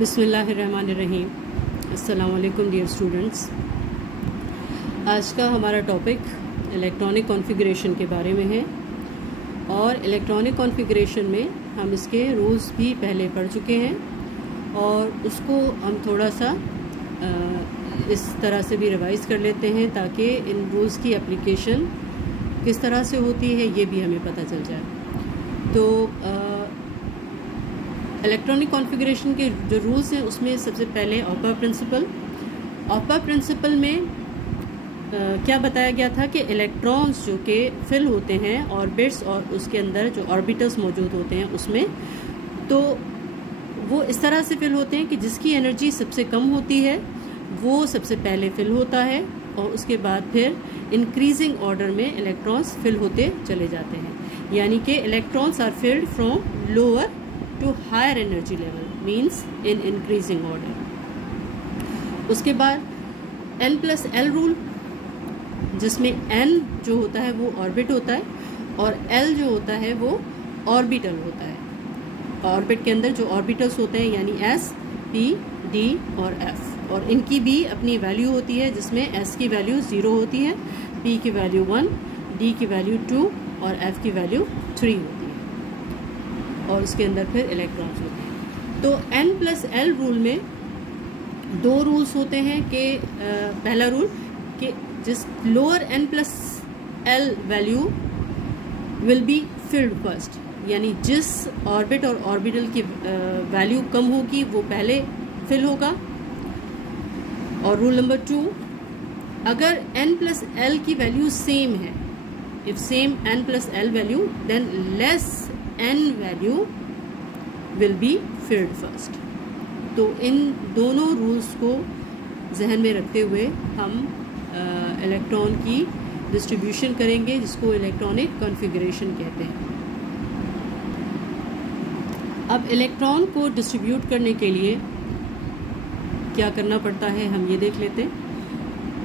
बिस्मिल्लाहिर्रहमानिर्रहीम। अस्सलाम वालेकुम डियर स्टूडेंट्स। आज का हमारा टॉपिक इलेक्ट्रॉनिक कॉन्फ़िगरेशन के बारे में है और इलेक्ट्रॉनिक कॉन्फ़िगरेशन में हम इसके रूल्स भी पहले पढ़ चुके हैं और उसको हम थोड़ा सा इस तरह से भी रिवाइज़ कर लेते हैं ताकि इन रूल्स की एप्लीकेशन किस तरह से होती है ये भी हमें पता चल जाए। तो इलेक्ट्रॉनिक कॉन्फ़िगरेशन के जो रूल्स हैं उसमें सबसे पहले ऑपर प्रिंसिपल में क्या बताया गया था कि इलेक्ट्रॉन्स जो कि फिल होते हैं ऑर्बिट्स और उसके अंदर जो ऑर्बिटल्स मौजूद होते हैं उसमें, तो वो इस तरह से फिल होते हैं कि जिसकी एनर्जी सबसे कम होती है वो सबसे पहले फिल होता है और उसके बाद फिर इंक्रीजिंग ऑर्डर में इलेक्ट्रॉन्स फिल होते चले जाते हैं। यानी कि electrons are filled from lower to higher energy level, means in increasing order. उसके बाद N+L रूल, जिसमें N जो होता है वो ऑर्बिट होता है और L जो होता है वो ऑर्बिटल होता है। ऑर्बिट के अंदर जो ऑर्बिटल्स होते हैं यानी S, P, D और F, और इनकी भी अपनी वैल्यू होती है जिसमें S की वैल्यू 0 होती है, P की वैल्यू 1, D की वैल्यू 2 और F की वैल्यू 3 होती है और उसके अंदर फिर इलेक्ट्रॉन्स होते हैं। तो N+L रूल में दो रूल्स होते हैं कि पहला रूल कि जिस lower N+L value will be filled first, यानी जिस ऑर्बिट और ऑर्बिटल की वैल्यू कम होगी वो पहले फिल होगा। और रूल नंबर 2, अगर N+L की वैल्यू सेम है, if same N+L value than less N value will be filled first. तो इन दोनों रूल्स को जहन में रखते हुए हम इलेक्ट्रॉन की डिस्ट्रीब्यूशन करेंगे जिसको इलेक्ट्रॉनिक कॉन्फ़िगरेशन कहते हैं। अब इलेक्ट्रॉन को डिस्ट्रीब्यूट करने के लिए क्या करना पड़ता है हम ये देख लेते हैं।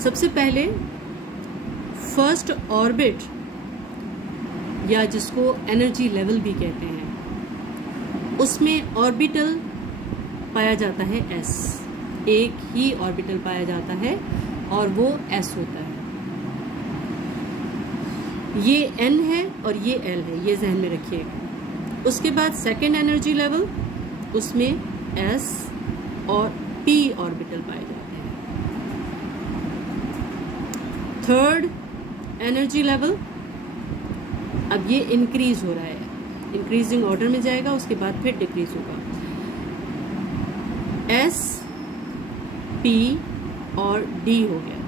सबसे पहले फर्स्ट ऑर्बिट या जिसको एनर्जी लेवल भी कहते हैं उसमें ऑर्बिटल पाया जाता है S, एक ही ऑर्बिटल पाया जाता है और वो S होता है। ये N है और ये L है, ये जहन में रखिएगा। उसके बाद सेकेंड एनर्जी लेवल, उसमें S और P ऑर्बिटल पाए जाते हैं। थर्ड एनर्जी लेवल, अब ये इंक्रीज हो रहा है, इंक्रीजिंग ऑर्डर में जाएगा, उसके बाद फिर डिक्रीज होगा। S, P और D हो गया।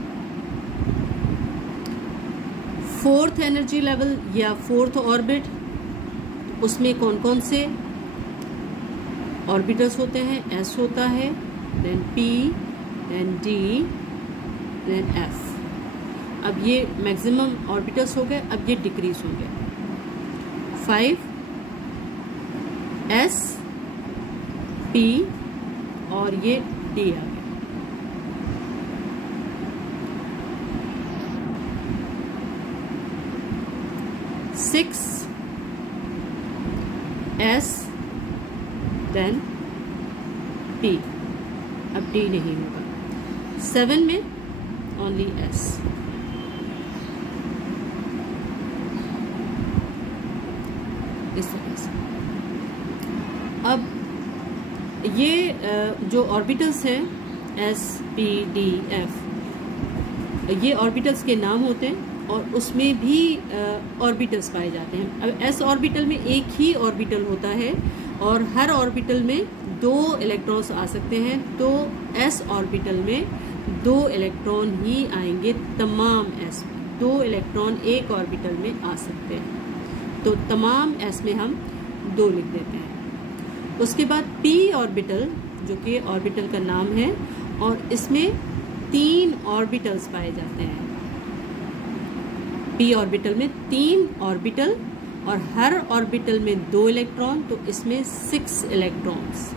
फोर्थ एनर्जी लेवल या फोर्थ ऑर्बिट, उसमें कौन कौन से ऑर्बिटल्स होते हैं? S होता है, then P, then D, then F। अब ये मैक्सिमम ऑर्बिटल्स हो गए, अब ये डिक्रीज हो गया। 5 S, P और ये D आ गया। सिक्स S, देन P, अब D नहीं होगा। 7 में ओनली S। इस तरह से अब ये जो ऑर्बिटल्स हैं S, P, D, F, ये ऑर्बिटल्स के नाम होते हैं और उसमें भी ऑर्बिटल्स पाए जाते हैं। अब S ऑर्बिटल में एक ही ऑर्बिटल होता है और हर ऑर्बिटल में 2 इलेक्ट्रॉन्स आ सकते हैं, तो S ऑर्बिटल में 2 इलेक्ट्रॉन ही आएंगे तमाम S में। 2 इलेक्ट्रॉन एक ऑर्बिटल में आ सकते हैं, तो तमाम S में हम 2 लिख देते हैं। उसके बाद P ऑर्बिटल, जो कि ऑर्बिटल का नाम है, और इसमें 3 ऑर्बिटल्स पाए जाते हैं। P ऑर्बिटल में 3 ऑर्बिटल और हर ऑर्बिटल में 2 इलेक्ट्रॉन, तो इसमें 6 इलेक्ट्रॉन्स।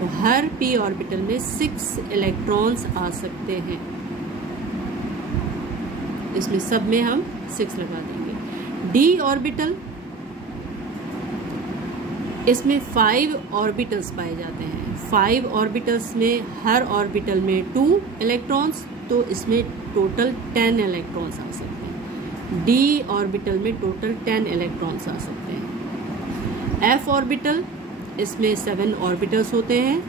तो हर P ऑर्बिटल में 6 इलेक्ट्रॉन्स आ सकते हैं। इसमें सब में हम 6 लगा देंगे। D ऑर्बिटल इसमें 5 ऑर्बिटल्स पाए जाते हैं। 5 ऑर्बिटल्स में हर ऑर्बिटल में 2 इलेक्ट्रॉन्स, तो इसमें टोटल 10 इलेक्ट्रॉन्स आ सकते हैं। डी ऑर्बिटल में टोटल 10 इलेक्ट्रॉन्स आ सकते हैं। एफ ऑर्बिटल, इसमें 7 ऑर्बिटल्स होते हैं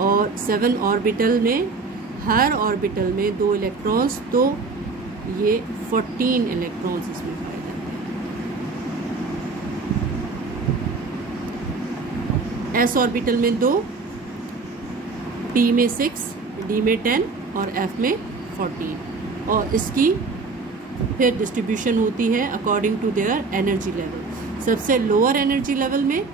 और 7 ऑर्बिटल में हर ऑर्बिटल में 2 इलेक्ट्रॉन्स, तो ये 14 इलेक्ट्रॉन्स इसमें पाए जाते हैं। एस ऑर्बिटल में 2, पी में 6, डी में 10 और एफ में 14, और इसकी फिर डिस्ट्रीब्यूशन होती है according to their energy level. सबसे लोअर एनर्जी लेवल में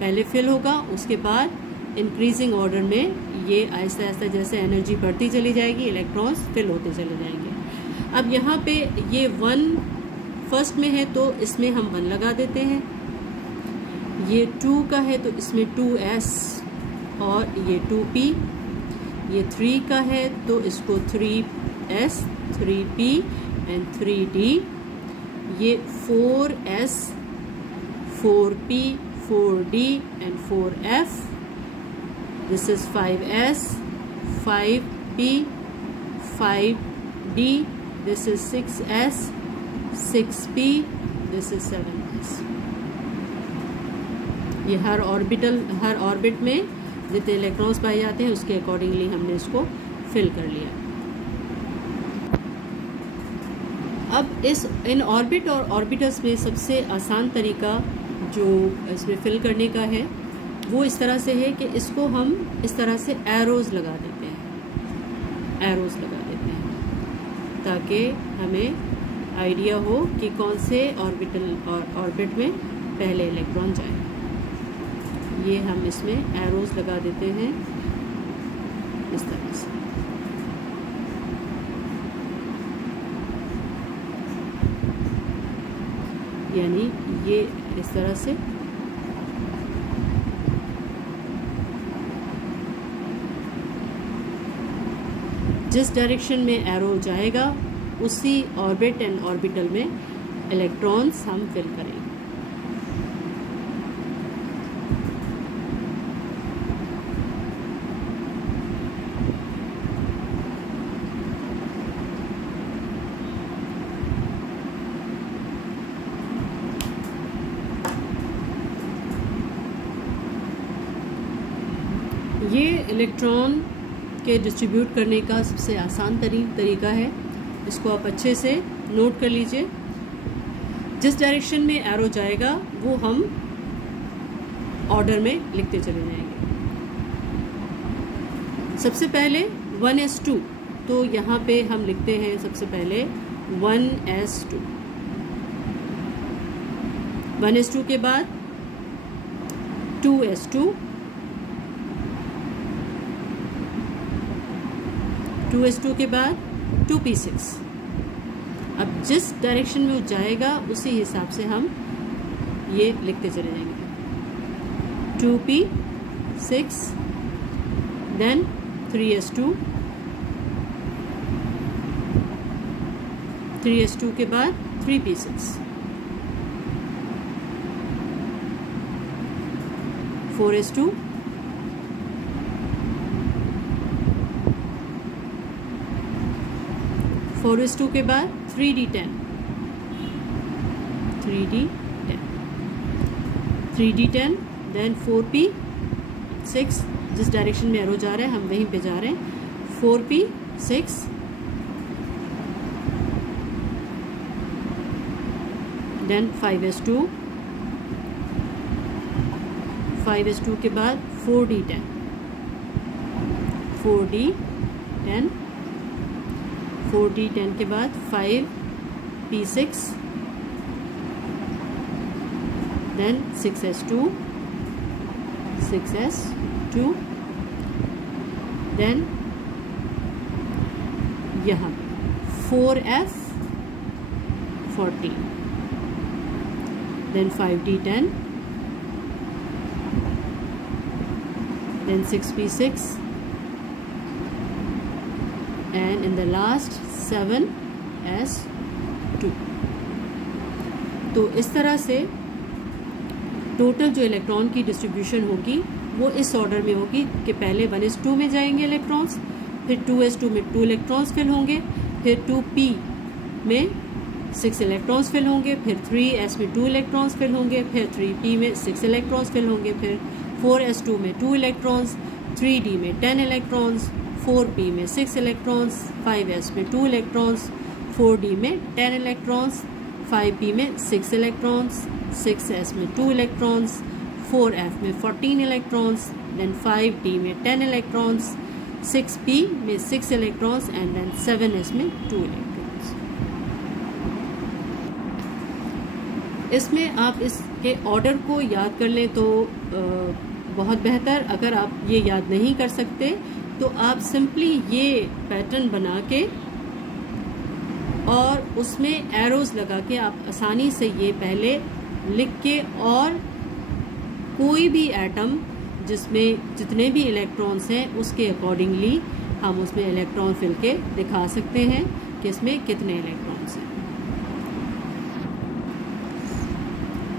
पहले फिल होगा, उसके बाद इंक्रीजिंग ऑर्डर में ये आहिस्ता आहिस्ता जैसे एनर्जी बढ़ती चली जाएगी, इलेक्ट्रॉन्स फिल होते चले जाएंगे। अब यहाँ पे ये 1 फर्स्ट में है तो इसमें हम 1 लगा देते हैं। ये 2 का है तो इसमें 2s और ये 2p। ये 3 का है तो इसको 3s, 3p एंड 3d। ये 4s, 4p, 4d and 4f। This is 5s, 5p, 5d. This is 6s, 6p. This is 7s. ये हर ऑर्बिट में जितने इलेक्ट्रॉन्स पाए जाते हैं उसके अकॉर्डिंगली हमने इसको फिल कर लिया। अब इन ऑर्बिट और ऑर्बिटल्स में सबसे आसान तरीका जो इसमें फिल करने का है वो इस तरह से है कि इसको हम इस तरह से एरोज लगा देते हैं, ताकि हमें आइडिया हो कि कौन से ऑर्बिट में पहले इलेक्ट्रॉन जाए। ये हम इसमें एरोज लगा देते हैं इस तरह से। यानी ये इस तरह से जिस डायरेक्शन में एरो जाएगा उसी ऑर्बिट एंड ऑर्बिटल में इलेक्ट्रॉन्स हम फिल करेंगे। ये इलेक्ट्रॉन के डिस्ट्रीब्यूट करने का सबसे आसान तरीका है। इसको आप अच्छे से नोट कर लीजिए। जिस डायरेक्शन में एरो जाएगा वो हम ऑर्डर में लिखते चले जाएंगे। सबसे पहले 1s2, तो यहाँ पे हम लिखते हैं सबसे पहले 1s2। 1s2 के बाद 2s2, 2s2 के बाद 2p6। अब जिस डायरेक्शन में वो जाएगा उसी हिसाब से हम ये लिखते चले जाएंगे। 2p6, देन 3s2, 3s2 के बाद 3p6, 4s2, 4s2 के बाद 3d10, 3d10, देन 4p6। जिस डायरेक्शन में एरो जा रहा है हम वहीं पे जा रहे हैं। 4p6, देन 5s2, 5s2 के बाद 4d10, 4d10, 4d10 के बाद 5p6, then 6s2, 6s2, then यहाँ 4f14, then 5d10, then 6p6, and in the last 7s2। तो इस तरह से टोटल जो इलेक्ट्रॉन की डिस्ट्रीब्यूशन होगी वो इस ऑर्डर में होगी कि पहले 1s2 में जाएंगे इलेक्ट्रॉन्स, फिर 2s2 में 2 इलेक्ट्रॉन्स फिल होंगे, फिर 2p में 6 इलेक्ट्रॉन्स फिल होंगे, फिर 3s में 2 इलेक्ट्रॉन्स फिल होंगे, फिर 3p में 6 इलेक्ट्रॉन्स फिल होंगे, फिर 4s2 में 2 इलेक्ट्रॉन्स, 3d में 10 इलेक्ट्रॉन्स, 4p में 6 इलेक्ट्रॉन्स, 5s में 2 इलेक्ट्रॉन्स, 4d में 10 इलेक्ट्रॉन्स, 5p में 6 इलेक्ट्रॉन्स, 6s में 2 इलेक्ट्रॉन्स, 4f में 14 इलेक्ट्रॉन्स, देन 5d में 10 इलेक्ट्रॉन्स, 6p में 6 इलेक्ट्रॉन्स एंड देन 7s में 2 इलेक्ट्रॉन्स। इसमें आप इसके ऑर्डर को याद कर लें तो बहुत बेहतर। अगर आप ये याद नहीं कर सकते तो आप सिंपली ये पैटर्न बना के और उसमें एरोज लगा के आप आसानी से ये पहले लिख के, और कोई भी एटम जिसमें जितने भी इलेक्ट्रॉन्स हैं उसके अकॉर्डिंगली हम उसमें इलेक्ट्रॉन फिल के दिखा सकते हैं कि इसमें कितने इलेक्ट्रॉन्स हैं।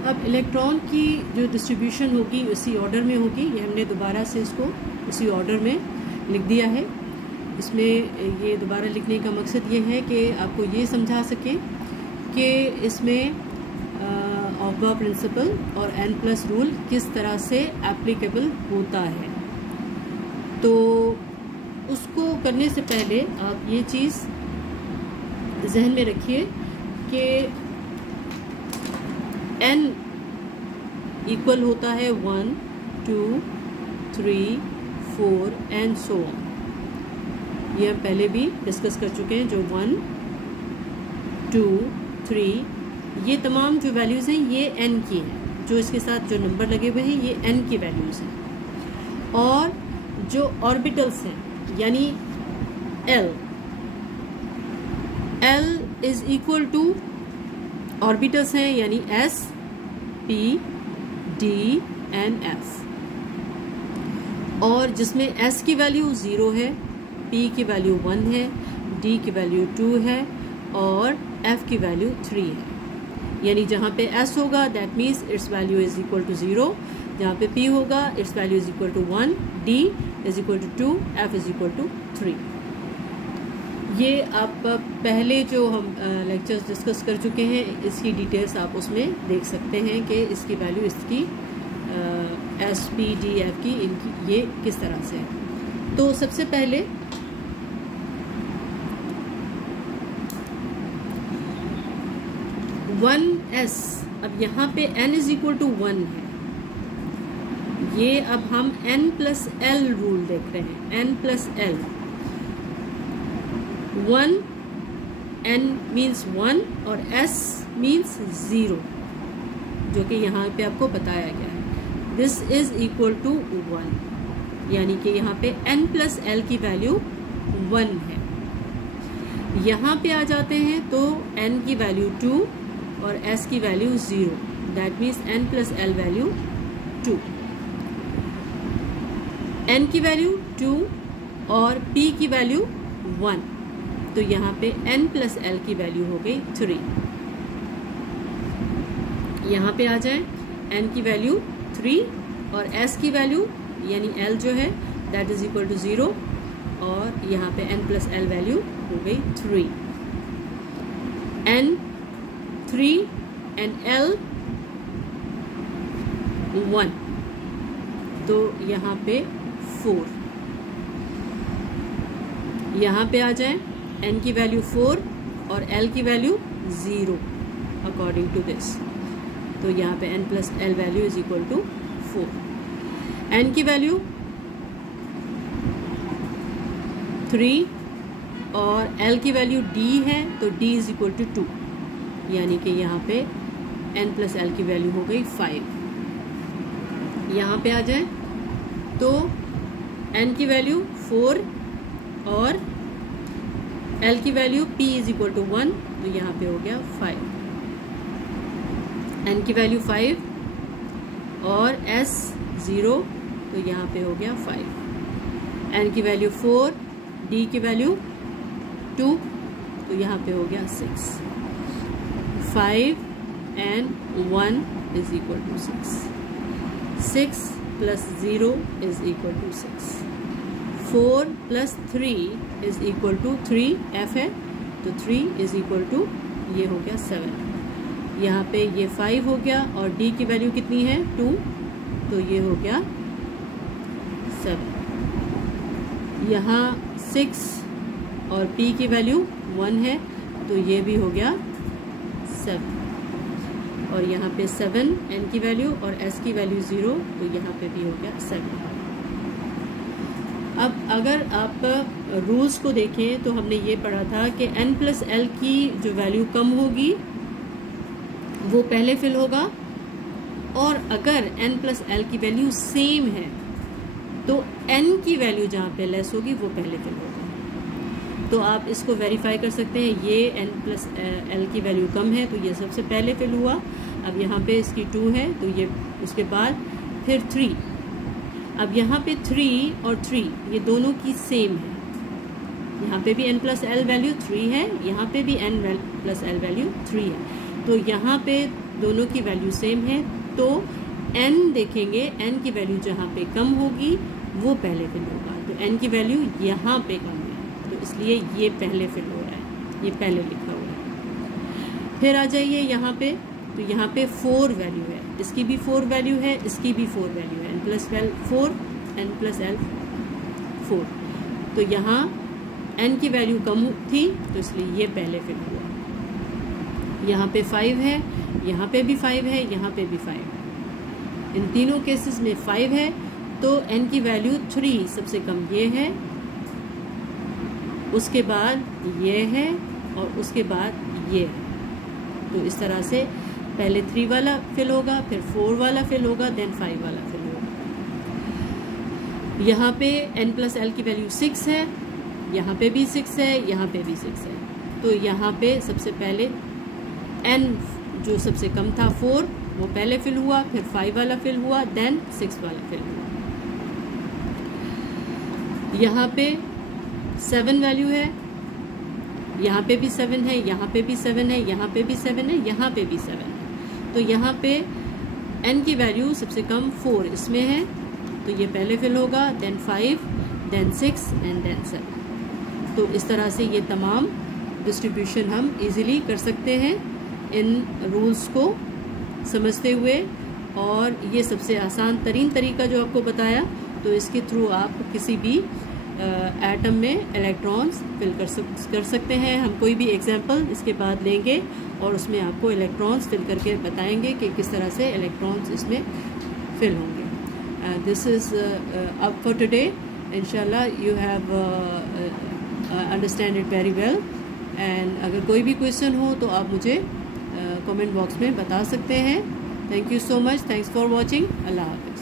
अब इलेक्ट्रॉन की जो डिस्ट्रीब्यूशन होगी उसी ऑर्डर में होगी। ये हमने दोबारा से इसको उसी ऑर्डर में लिख दिया है। इसमें ये दोबारा लिखने का मकसद ये है कि आपको ये समझा सकें कि इसमें ऑब्बा प्रिंसिपल और n+ रूल किस तरह से एप्लीकेबल होता है। तो उसको करने से पहले आप ये चीज़ जहन में रखिए कि n इक्वल होता है 1, 2, 3, 4 एंड सो ऑन। ये हम पहले भी डिस्कस कर चुके हैं। जो 1, 2, 3 ये तमाम जो वैल्यूज़ हैं ये n की हैं। जो इसके साथ जो नंबर लगे हुए हैं ये n की वैल्यूज़ हैं। और जो ऑर्बिटल्स हैं यानी L is equal two orbitals हैं यानी S, P, D and F। और जिसमें S की वैल्यू 0 है, P की वैल्यू 1 है, D की वैल्यू 2 है और F की वैल्यू 3 है। यानी जहाँ पे S होगा that means its value is equal to 0, जहाँ पे P होगा its value is equal to 1, D is equal to 2, F is equal to 3। ये आप पहले जो हम लेक्चर्स डिस्कस कर चुके हैं इसकी डिटेल्स आप उसमें देख सकते हैं कि इसकी वैल्यू इसकी S, P, D, F की इनकी ये किस तरह से है। तो सबसे पहले S, अब यहाँ पे n इज इक्वल टू 1 है। ये अब हम n+L रूल देख रहे हैं। n+L 1, n मीन्स 1 और S मीन्स 0, जो कि यहाँ पे आपको बताया गया है। दिस इज इक्वल टू 1, यानी कि यहाँ पे n+L की वैल्यू 1 है। यहाँ पे आ जाते हैं तो n की वैल्यू 2 और S की value 0, that means n+L value 2। n की वैल्यू 2 और P की वैल्यू 1, तो यहाँ पे n+L की वैल्यू हो गई 3। यहाँ पे आ जाए n की वैल्यू 3 और S की वैल्यू यानी L जो है दैट इज इक्वल टू 0 और यहाँ पे n+L वैल्यू हो गई 3। n 3 and L 1, तो यहाँ पे 4। यहाँ पे आ जाए n की वैल्यू 4 और L की वैल्यू 0 अकॉर्डिंग टू दिस, तो यहाँ पे n+L value is equal to 4। n की वैल्यू 3 और L की वैल्यू D है तो D इज इक्वल टू 2, यानी कि यहाँ पे n+L की वैल्यू हो गई 5। यहाँ पे आ जाए तो n की वैल्यू 4 और L की value P is equal to 1, तो यहाँ पे हो गया 5। n की वैल्यू 5 और S 0, तो यहाँ पे हो गया 5। n की वैल्यू 4, D की वैल्यू 2, तो यहाँ पे हो गया 6। 5 and 1 is equal to 6। 6 + 0 = 6, 4 + 3 = 3, f है तो 3 = ये हो गया 7। यहाँ पे ये 5 हो गया और d की वैल्यू कितनी है 2, तो ये हो गया 7। यहाँ 6 और p की वैल्यू 1 है तो ये भी हो गया 7। और यहाँ पे 7 n की वैल्यू और s की वैल्यू 0, तो यहाँ पे भी हो गया 7। अब अगर आप रूल्स को देखें तो हमने ये पढ़ा था कि n + l की जो वैल्यू कम होगी वो पहले फिल होगा, और अगर n + l की वैल्यू सेम है तो n की वैल्यू जहाँ पे लेस होगी वो पहले फिल होगा। तो आप इसको वेरीफाई कर सकते हैं, ये n + l की वैल्यू कम है तो ये सबसे पहले फिल हुआ। अब यहाँ पे इसकी 2 है तो ये उसके बाद फिर 3। अब यहाँ पे 3 और 3 ये दोनों की सेम है, यहाँ पे भी n + l वैल्यू 3 है, यहाँ पे भी n + l वैल्यू 3 है, तो यहाँ पे दोनों की वैल्यू सेम है। तो n देखेंगे, n की वैल्यू जहाँ पे कम होगी वो पहले फिल होगा, तो n की वैल्यू यहाँ पे कम है तो इसलिए ये पहले फिल हो रहा है, ये पहले लिखा हुआ है। फिर आ जाइए यहाँ पे, तो यहाँ पे 4 वैल्यू है, इसकी भी 4 वैल्यू है, इसकी भी 4 वैल्यू है, n + l 4, n + l 4। तो यहाँ n की वैल्यू कम थी तो इसलिए ये पहले फिल हुआ। यहाँ पे 5 है, यहाँ पे भी 5 है, यहाँ पे भी 5 है, इन तीनों केसेस में 5 है तो n की वैल्यू 3 सबसे कम ये है, उसके बाद ये है और उसके बाद ये है। तो इस तरह से पहले 3 वाला फिल होगा, फिर 4 वाला फिल होगा, देन 5 वाला फिल होगा। यहाँ पे n + l की वैल्यू 6 है, यहाँ पे भी 6 है, यहाँ पे भी 6 है, तो यहाँ पे सबसे पहले n जो सबसे कम था 4 वो पहले फिल हुआ, फिर 5 वाला फिल हुआ, देन 6 वाला फिल हुआ। यहाँ पे 7 वैल्यू है, यहाँ पे भी 7 है, यहाँ पे भी 7 है, यहाँ पे भी 7 है, यहाँ पे भी 7 है, तो यहाँ पे n की वैल्यू सबसे कम 4 इसमें है तो ये पहले फिल होगा, देन 5, देन 6 एंड देन 7। तो इस तरह से ये तमाम डिस्ट्रीब्यूशन हम इजीली कर सकते हैं इन रूल्स को समझते हुए, और ये सबसे आसान तरीन तरीका जो आपको बताया, तो इसके थ्रू आप किसी भी एटम में इलेक्ट्रॉन्स फिल कर सकते हैं। हम कोई भी एग्जांपल इसके बाद लेंगे और उसमें आपको इलेक्ट्रॉन्स फिल करके बताएंगे कि किस तरह से इलेक्ट्रॉन्स इसमें फिल होंगे। This is up for today, इंशाल्लाह you have understand it very well, and अगर कोई भी क्वेश्चन हो तो आप मुझे कमेंट बॉक्स में बता सकते हैं। Thank you so much, thanks for watching, अल्लाह हाफ़िज़।